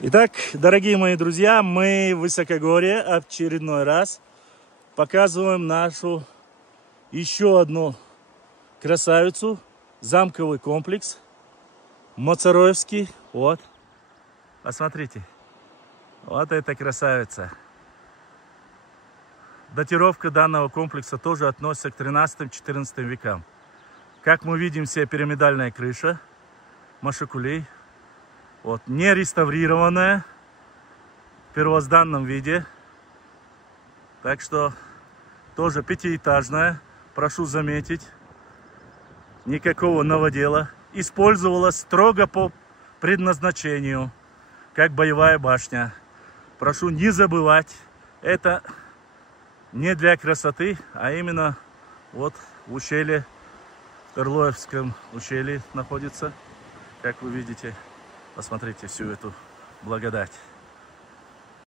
Итак, дорогие мои друзья, мы в высокогорье очередной раз показываем нашу еще одну красавицу, замковый комплекс Моцароевский. Вот, посмотрите, вот эта красавица. Датировка данного комплекса тоже относится к 13-14 векам. Как мы видим, вся пирамидальная крыша, машикулей. Вот, не реставрированная, в первозданном виде. Так что тоже пятиэтажная, прошу заметить. Никакого новодела. Использовалась строго по предназначению, как боевая башня. Прошу не забывать, это не для красоты, а именно вот в ущелье, в Орлоевском ущелье находится, как вы видите. Посмотрите всю эту благодать.